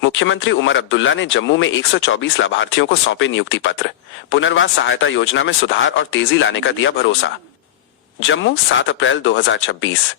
मुख्यमंत्री उमर अब्दुल्ला ने जम्मू में 124 लाभार्थियों को सौंपे नियुक्ति पत्र। पुनर्वास सहायता योजना में सुधार और तेजी लाने का दिया भरोसा। जम्मू 7 अप्रैल 2026।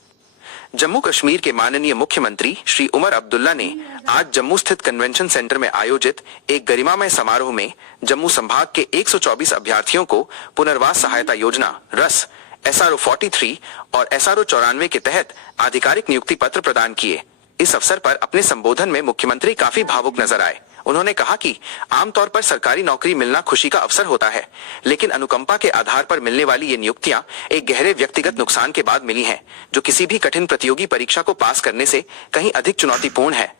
जम्मू कश्मीर के माननीय मुख्यमंत्री श्री उमर अब्दुल्ला ने आज जम्मू स्थित कन्वेंशन सेंटर में आयोजित एक गरिमामय समारोह में जम्मू संभाग के 124 अभ्यर्थियों को पुनर्वास सहायता योजना रस SRO 43 और SRO 94 के तहत आधिकारिक नियुक्ति पत्र प्रदान किए। इस अवसर पर अपने संबोधन में मुख्यमंत्री काफी भावुक नजर आए। उन्होंने कहा कि आमतौर पर सरकारी नौकरी मिलना खुशी का अवसर होता है, लेकिन अनुकंपा के आधार पर मिलने वाली ये नियुक्तियां एक गहरे व्यक्तिगत नुकसान के बाद मिली हैं, जो किसी भी कठिन प्रतियोगी परीक्षा को पास करने से कहीं अधिक चुनौतीपूर्ण है।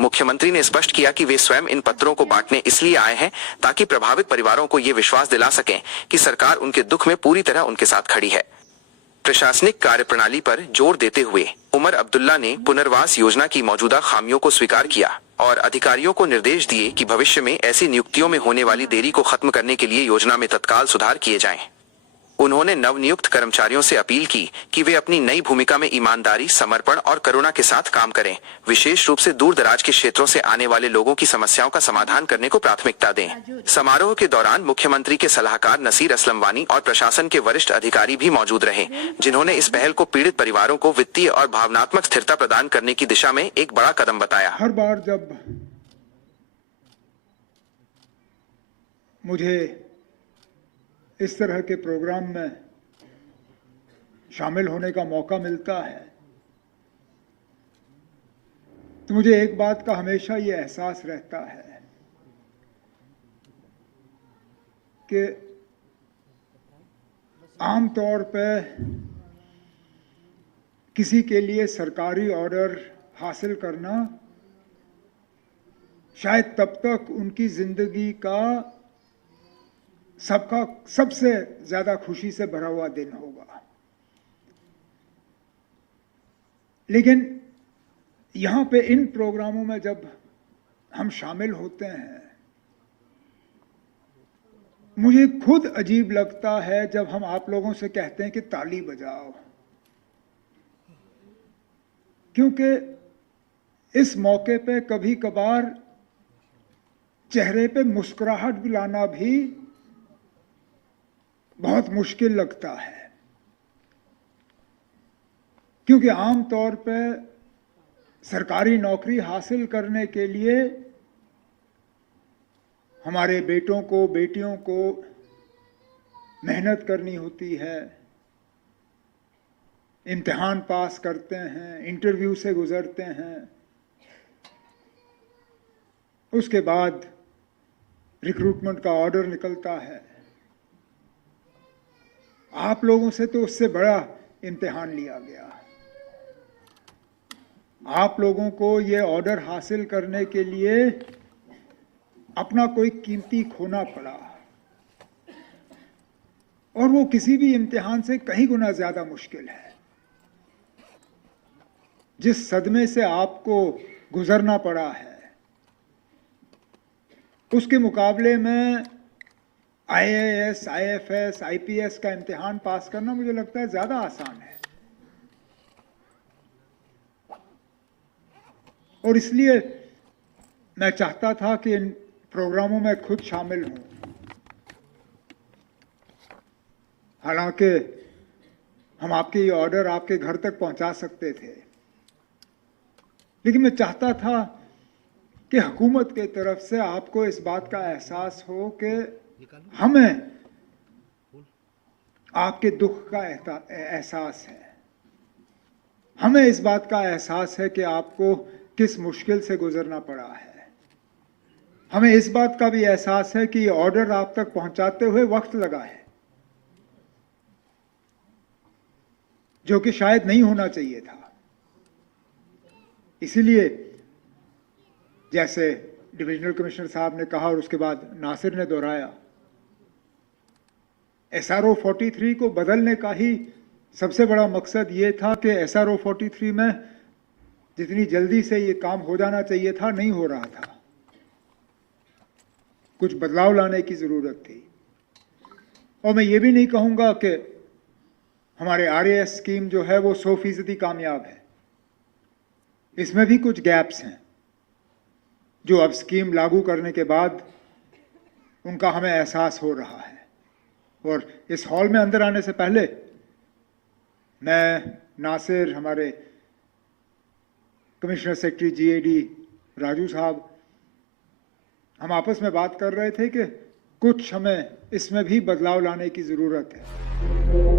मुख्यमंत्री ने स्पष्ट किया कि वे स्वयं इन पत्रों को बांटने इसलिए आए हैं ताकि प्रभावित परिवारों को ये विश्वास दिला सकें कि सरकार उनके दुख में पूरी तरह उनके साथ खड़ी है। प्रशासनिक कार्यप्रणाली पर जोर देते हुए उमर अब्दुल्ला ने पुनर्वास योजना की मौजूदा खामियों को स्वीकार किया और अधिकारियों को निर्देश दिए कि भविष्य में ऐसी नियुक्तियों में होने वाली देरी को खत्म करने के लिए योजना में तत्काल सुधार किए जाएं। उन्होंने नवनियुक्त कर्मचारियों से अपील की कि वे अपनी नई भूमिका में ईमानदारी, समर्पण और करुणा के साथ काम करें। विशेष रूप से दूर दराज के क्षेत्रों से आने वाले लोगों की समस्याओं का समाधान करने को प्राथमिकता दें। समारोह के दौरान मुख्यमंत्री के सलाहकार नसीर असलम वानी और प्रशासन के वरिष्ठ अधिकारी भी मौजूद रहे, जिन्होंने इस पहल को पीड़ित परिवारों को वित्तीय और भावनात्मक स्थिरता प्रदान करने की दिशा में एक बड़ा कदम बताया। हर बार जब मुझे इस तरह के प्रोग्राम में शामिल होने का मौका मिलता है तो मुझे एक बात का हमेशा ये एहसास रहता है कि आमतौर पर किसी के लिए सरकारी ऑर्डर हासिल करना शायद तब तक उनकी जिंदगी का सबसे ज्यादा खुशी से भरा हुआ दिन होगा, लेकिन यहां पे इन प्रोग्रामों में जब हम शामिल होते हैं मुझे खुद अजीब लगता है जब हम आप लोगों से कहते हैं कि ताली बजाओ, क्योंकि इस मौके पे कभी कभार चेहरे पे मुस्कुराहट लाना भी बहुत मुश्किल लगता है, क्योंकि आमतौर पर सरकारी नौकरी हासिल करने के लिए हमारे बेटों को, बेटियों को मेहनत करनी होती है, इम्तिहान पास करते हैं, इंटरव्यू से गुजरते हैं, उसके बाद रिक्रूटमेंट का ऑर्डर निकलता है। आप लोगों से तो उससे बड़ा इम्तिहान लिया गया। आप लोगों को ये ऑर्डर हासिल करने के लिए अपना कोई कीमती खोना पड़ा, और वो किसी भी इम्तिहान से कहीं गुना ज्यादा मुश्किल है। जिस सदमे से आपको गुजरना पड़ा है उसके मुकाबले में IAS, IFS, IPS का इम्तिहान पास करना मुझे लगता है ज्यादा आसान है, और इसलिए मैं चाहता था कि इन प्रोग्रामों में खुद शामिल हूं। हालांकि हम आपके ये ऑर्डर आपके घर तक पहुंचा सकते थे, लेकिन मैं चाहता था कि हुकूमत की तरफ से आपको इस बात का एहसास हो कि हमें आपके दुख का एहसास है, हमें इस बात का एहसास है कि आपको किस मुश्किल से गुजरना पड़ा है, हमें इस बात का भी एहसास है कि ये ऑर्डर आप तक पहुंचाते हुए वक्त लगा है, जो कि शायद नहीं होना चाहिए था। इसीलिए जैसे डिविजनल कमिश्नर साहब ने कहा और उसके बाद नासिर ने दोहराया, SRO 43 को बदलने का ही सबसे बड़ा मकसद ये था कि SRO 43 में जितनी जल्दी से ये काम हो जाना चाहिए था नहीं हो रहा था, कुछ बदलाव लाने की जरूरत थी। और मैं ये भी नहीं कहूँगा कि हमारे RAS स्कीम जो है वो 100% कामयाब है, इसमें भी कुछ गैप्स हैं। जो अब स्कीम लागू करने के बाद उनका हमें एहसास हो रहा है। और इस हॉल में अंदर आने से पहले मैं, नासिर, हमारे कमिश्नर सेक्रेटरी जीएडी राजू साहब, हम आपस में बात कर रहे थे कि कुछ हमें इसमें भी बदलाव लाने की ज़रूरत है।